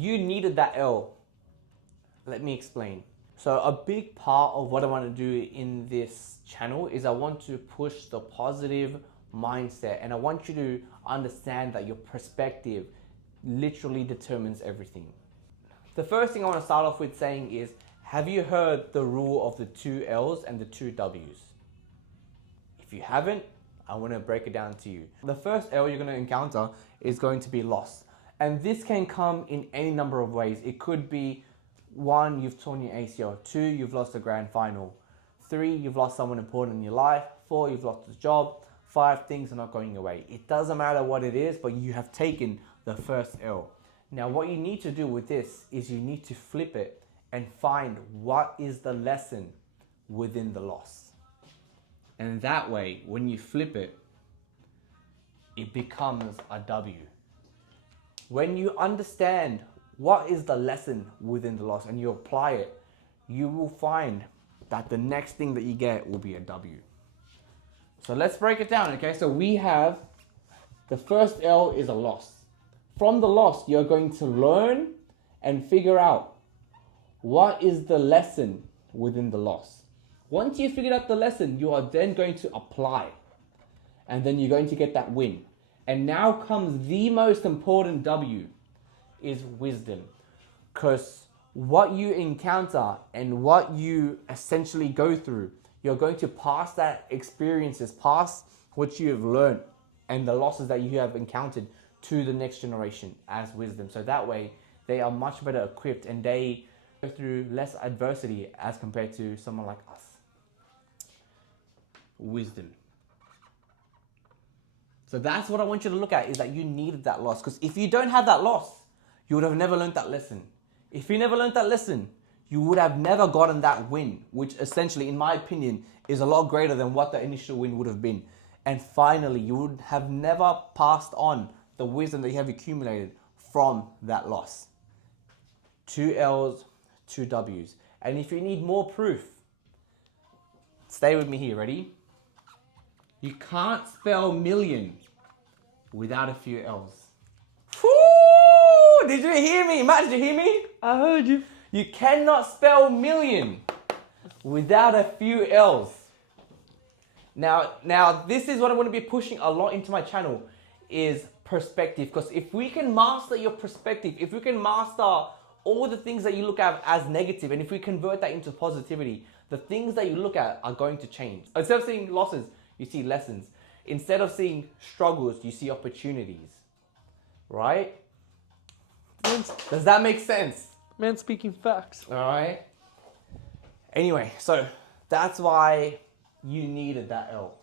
you needed that L. Let me explain. So a big part of what I want to do in this channel is I want to push the positive mindset, and I want you to understand that your perspective literally determines everything. The first thing I want to start off with saying is, have you heard the rule of the 2 L's and the 2 W's? If you haven't, I want to break it down to you. The first L you're going to encounter is going to be loss. And this can come in any number of ways. It could be 1, you've torn your ACL. 2, you've lost a grand final. 3, you've lost someone important in your life. 4, you've lost a job. 5, things are not going your way. It doesn't matter what it is, but you have taken the first L. Now, what you need to do with this is you need to flip it and find what is the lesson within the loss. And that way, when you flip it, it becomes a W. When you understand what is the lesson within the loss and you apply it, you will find that the next thing that you get will be a W. So let's break it down, okay? So we have the first L is a loss. From the loss, you're going to learn and figure out what is the lesson within the loss. Once you figured out the lesson, you are then going to apply, and then you're going to get that win. And now comes the most important W, is wisdom. Because what you encounter and what you essentially go through, you're going to pass that experiences, pass what you have learned and the losses that you have encountered to the next generation as wisdom. So that way they are much better equipped and they go through less adversity as compared to someone like us. Wisdom. So that's what I want you to look at, is that you needed that loss. Because if you don't have that loss, you would have never learned that lesson. If you never learned that lesson, you would have never gotten that win, which essentially, in my opinion, is a lot greater than what the initial win would have been. And finally, you would have never passed on the wisdom that you have accumulated from that loss. 2 L's, 2 W's. And if you need more proof, stay with me here, ready? You can't spell million without a few L's. Woo! Did you hear me? Matt, did you hear me? I heard you. You cannot spell million without a few L's. Now, this is what I'm going to be pushing a lot into my channel, is perspective. Because if we can master your perspective, if we can master all the things that you look at as negative, and if we convert that into positivity, the things that you look at are going to change. Instead of seeing losses, you see lessons. Instead of seeing struggles, you see opportunities. Right? Does that make sense? Man speaking facts. All right. Anyway, so that's why you needed that L.